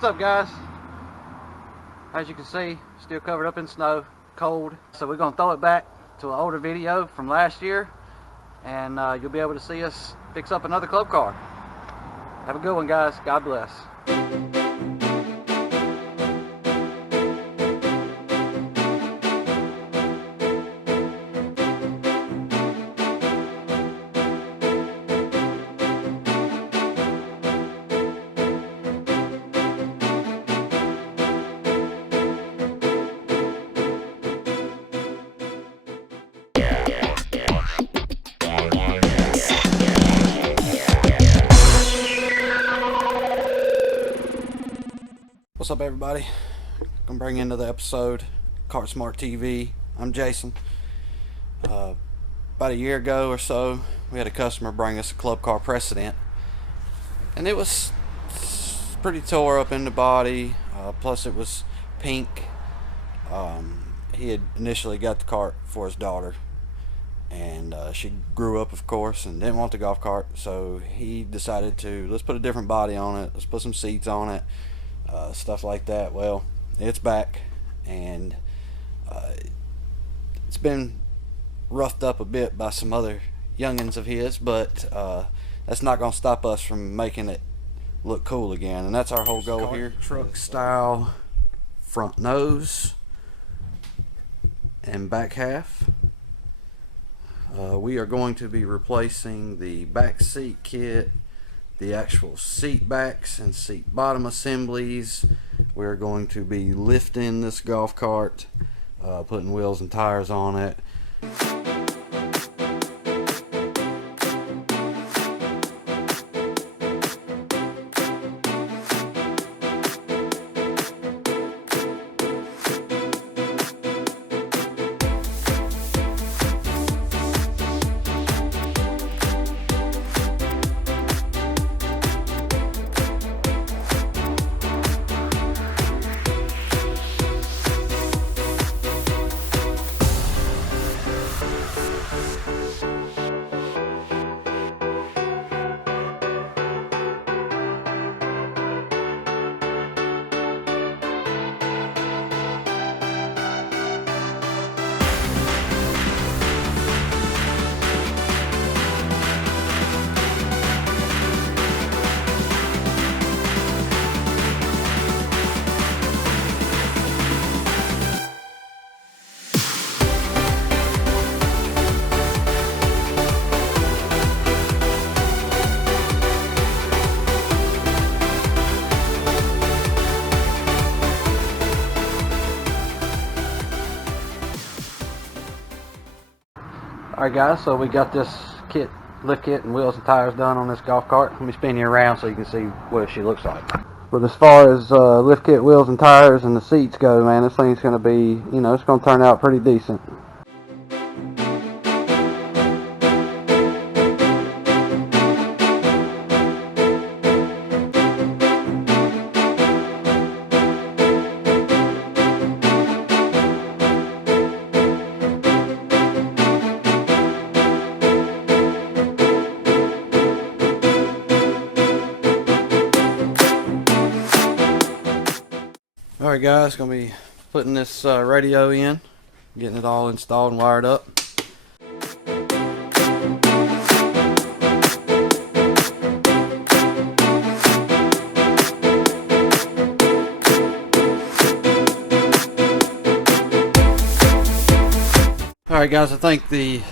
What's up, guys? As you can see, still covered up in snow, cold. So we're gonna throw it back to an older video from last year, and you'll be able to see us fix up another club car. Have a good one, guys. God bless. What's up, everybody? Gonna bring into the episode Kart Smart TV. I'm Jason. About a year ago or so, we had a customer bring us a club car Precedent, and it was pretty tore up in the body. Plus, it was pink. He had initially got the cart for his daughter, and she grew up, of course, and didn't want the golf cart, so he decided to, let's put a different body on it, let's put some seats on it, stuff like that. Well, it's back, and it's been roughed up a bit by some other youngins of his, but that's not going to stop us from making it look cool again, and that's our whole goal here. Truck style front nose and back half. We are going to be replacing the back seat kit, the actual seat backs and seat bottom assemblies. We're going to be lifting this golf cart, putting wheels and tires on it. Alright, guys, so we got this lift kit and wheels and tires done on this golf cart. Let me spin you around so you can see what she looks like. But as far as lift kit, wheels and tires and the seats go, man, this thing's going to be, it's going to turn out pretty decent. Alright, guys, gonna be putting this radio in, getting it all installed and wired up. Alright, guys, I think the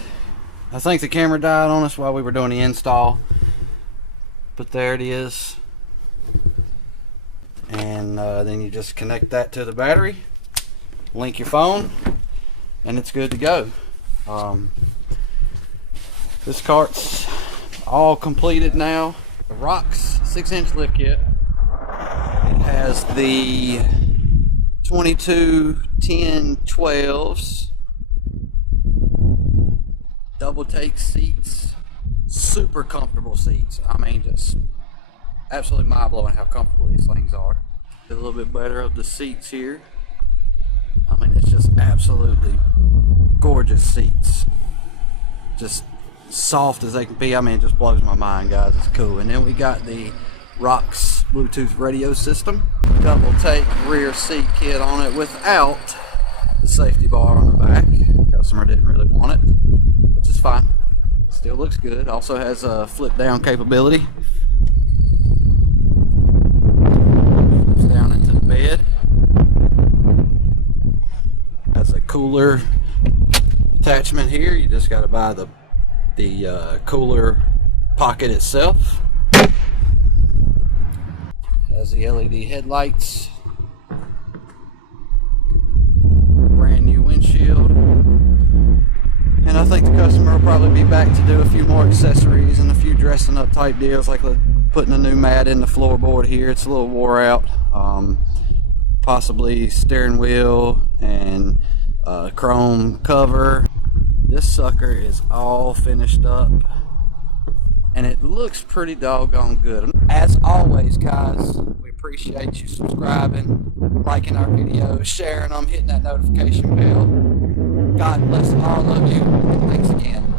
camera died on us while we were doing the install, but there it is. And then you just connect that to the battery, link your phone, and it's good to go. This cart's all completed now. The Rocks 6-inch lift kit. It has the 22 10 12s, double take seats, super comfortable seats. I mean, just absolutely mind-blowing how comfortable these things are. A little bit better of the seats here. I mean, it's just absolutely gorgeous seats. Just soft as they can be. I mean, it just blows my mind, guys. It's cool. And then we got the Rocks Bluetooth radio system. double take rear seat kit on it without the safety bar on the back. Customer didn't really want it, which is fine. Still looks good. Also has a flip down capability. Flips down into the bed. Has a cooler attachment here. You just got to buy the cooler pocket itself. Has the LED headlights. Brand new windshield. And I think the customer will probably be back to do a few more accessories and a few dressing up type deals, like putting a new mat in the floorboard here. It's a little wore out. Possibly steering wheel and chrome cover. This sucker is all finished up and it looks pretty doggone good. As always, guys, we appreciate you subscribing, liking our videos, sharing them, hitting that notification bell. God bless all of you. Thanks again.